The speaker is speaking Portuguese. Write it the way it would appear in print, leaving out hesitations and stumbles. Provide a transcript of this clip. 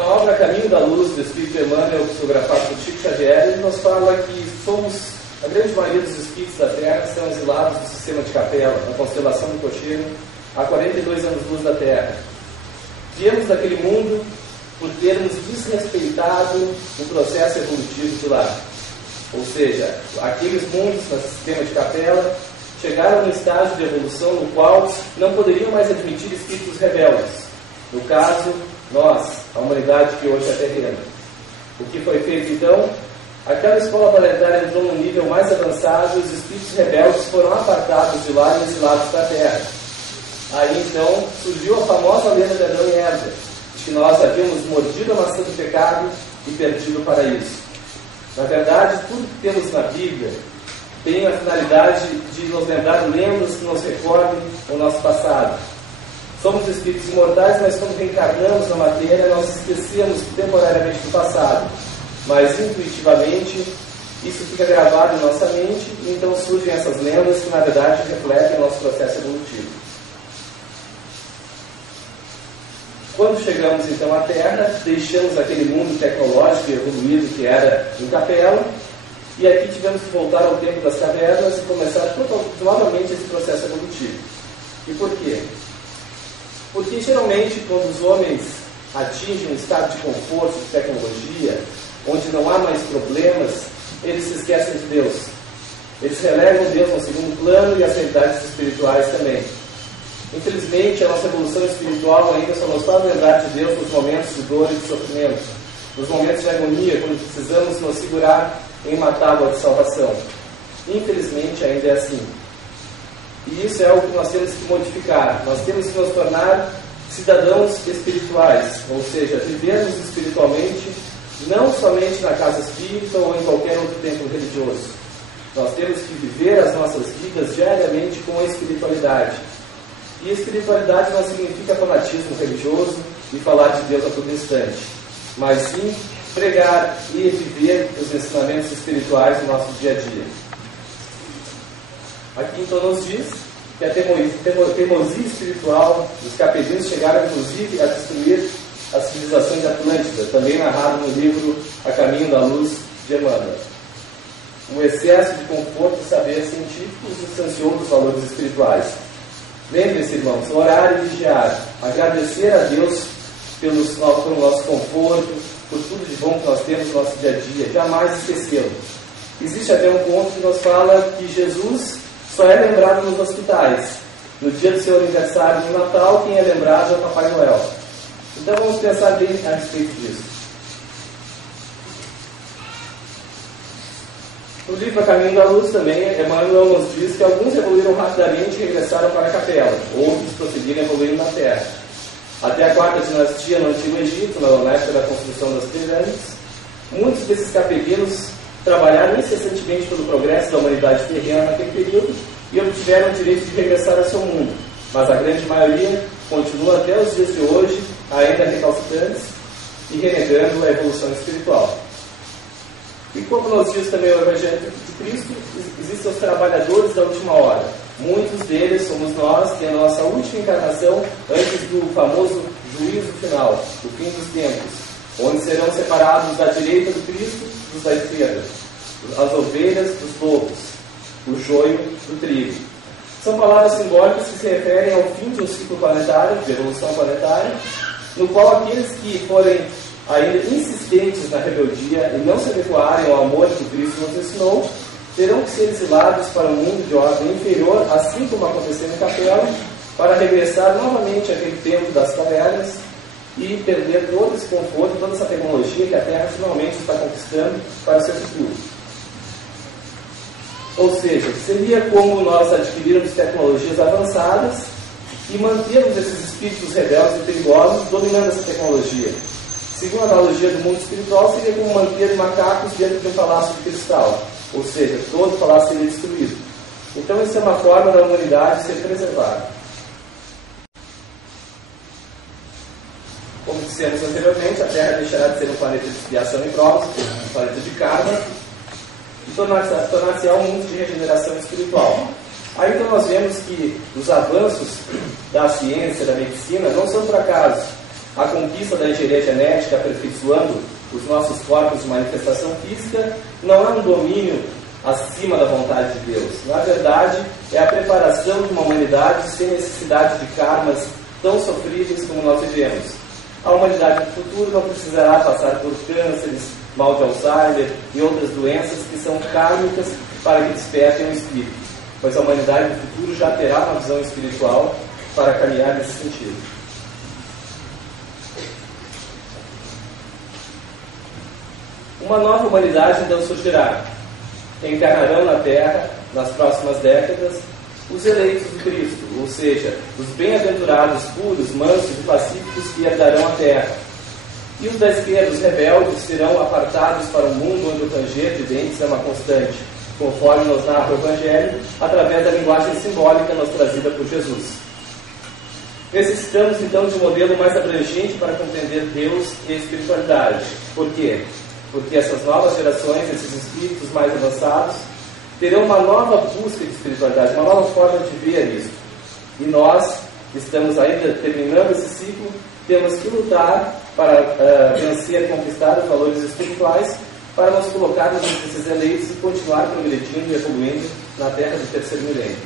Na obra Caminho da Luz, do Espírito Emmanuel, psicografado por Chico Xavier, ele nos fala que a grande maioria dos espíritos da Terra são exilados do sistema de Capela, na constelação do Cocheiro, há 42 anos-luz da Terra. Viemos daquele mundo por termos desrespeitado o processo evolutivo de lá. Ou seja, aqueles mundos no sistema de Capela chegaram num estágio de evolução no qual não poderiam mais admitir espíritos rebeldes. No caso, nós, a humanidade que hoje é terrena. O que foi feito então? Aquela escola planetária entrou num nível mais avançado e os espíritos rebeldes foram apartados de lá e exilados da Terra. Aí então surgiu a famosa lenda de Adão e Eva, de que nós havíamos mordido a maçã do pecado e perdido o paraíso. Na verdade, tudo que temos na Bíblia tem a finalidade de nos lembrar lendas que nos recordem o nosso passado. Somos espíritos imortais, mas quando reencarnamos na matéria, nós esquecemos temporariamente do passado. Mas intuitivamente, isso fica gravado em nossa mente, e então surgem essas lendas que na verdade refletem o nosso processo evolutivo. Quando chegamos então à Terra, deixamos aquele mundo tecnológico e evoluído que era em Capela, e aqui tivemos que voltar ao tempo das cavernas e começar novamente esse processo evolutivo. E por quê? Porque geralmente quando os homens atingem um estado de conforto, de tecnologia, onde não há mais problemas, eles se esquecem de Deus. Eles relegam Deus no segundo plano e as realidades espirituais também. Infelizmente, a nossa evolução espiritual ainda só nos faz lembrar de Deus nos momentos de dor e de sofrimento, nos momentos de agonia, quando precisamos nos segurar em uma tábua de salvação. Infelizmente, ainda é assim. E isso é o que nós temos que modificar. Nós temos que nos tornar cidadãos espirituais, ou seja, vivermos espiritualmente, não somente na casa espírita ou em qualquer outro templo religioso. Nós temos que viver as nossas vidas diariamente com a espiritualidade. E espiritualidade não significa fanatismo religioso e falar de Deus a todo instante, mas sim pregar e viver os ensinamentos espirituais no nosso dia a dia. Aqui então nos diz que a teimosia espiritual dos capelinos chegaram inclusive a destruir a civilização de Atlântida, também narrado no livro A Caminho da Luz de Emmanuel. O excesso de conforto e saber científico os distanciou dos valores espirituais. Lembre-se, irmãos, orar e vigiar, agradecer a Deus pelo nosso conforto, por tudo de bom que nós temos no nosso dia a dia, jamais esquecê-lo. Existe até um ponto que nos fala que Jesus só é lembrado nos hospitais. No dia do seu aniversário de Natal, quem é lembrado é o Papai Noel. Então vamos pensar bem a respeito disso. No livro A Caminho da Luz também, Emmanuel nos diz que alguns evoluíram rapidamente e regressaram para a Capela, outros prosseguiram evoluindo na Terra. Até a quarta dinastia no Antigo Egito, na época da construção das pirâmides, muitos desses capelinos trabalharam incessantemente pelo progresso da humanidade terrena naquele período e obtiveram o direito de regressar ao seu mundo, mas a grande maioria continua até os dias de hoje ainda recalcitrantes e renegando a evolução espiritual. E como nos diz também o Evangelho de Cristo, existem os trabalhadores da última hora. Muitos deles somos nós, que é a nossa última encarnação antes do famoso juízo final, do fim dos tempos, onde serão separados da direita do Cristo dos da esquerda, as ovelhas dos lobos, o joio do trigo. São palavras simbólicas que se referem ao fim de um ciclo planetário, de evolução planetária, no qual aqueles que forem ainda insistentes na rebeldia e não se adequarem ao amor que Cristo nos ensinou, terão que ser exilados para um mundo de ordem inferior, assim como aconteceu em Capela, para regressar novamente àquele tempo das cavernas e perder todo esse conforto, toda essa tecnologia que a Terra finalmente está conquistando para o seu futuro. Ou seja, seria como nós adquirirmos tecnologias avançadas e mantermos esses espíritos rebeldes e perigosos dominando essa tecnologia. Segundo a analogia do mundo espiritual, seria como manter macacos dentro de um palácio de cristal, ou seja, todo o palácio seria destruído. Então, isso é uma forma da humanidade ser preservada. Como dissemos anteriormente, a Terra deixará de ser um planeta de expiação e provas, um planeta de karma, e tornar-se-á um mundo de regeneração espiritual. Aí então nós vemos que os avanços da ciência, da medicina, não são por acaso. a conquista da engenharia genética, aperfeiçoando os nossos corpos de manifestação física, não é um domínio acima da vontade de Deus. Na verdade, é a preparação de uma humanidade sem necessidade de karmas tão sofríveis como nós vivemos. A humanidade do futuro não precisará passar por cânceres, mal de Alzheimer e outras doenças que são kármicas para que despertem o espírito, pois a humanidade do futuro já terá uma visão espiritual para caminhar nesse sentido. Uma nova humanidade então surgirá. Encarnarão na Terra, nas próximas décadas, os eleitos de Cristo, ou seja, os bem-aventurados, puros, mansos e pacíficos que herdarão a Terra. E os da esquerda, os rebeldes, serão apartados para um mundo onde o ranger de dentes é uma constante, conforme nos narra o Evangelho, através da linguagem simbólica nos trazida por Jesus. Necessitamos então de um modelo mais abrangente para compreender Deus e a espiritualidade. Por quê? Porque essas novas gerações, esses espíritos mais avançados, terão uma nova busca de espiritualidade, uma nova forma de ver isso. E nós, que estamos ainda terminando esse ciclo, temos que lutar para vencer e conquistar os valores espirituais, para nos colocarmos entre esses eleitos e continuar progredindo e evoluindo na Terra do terceiro milênio.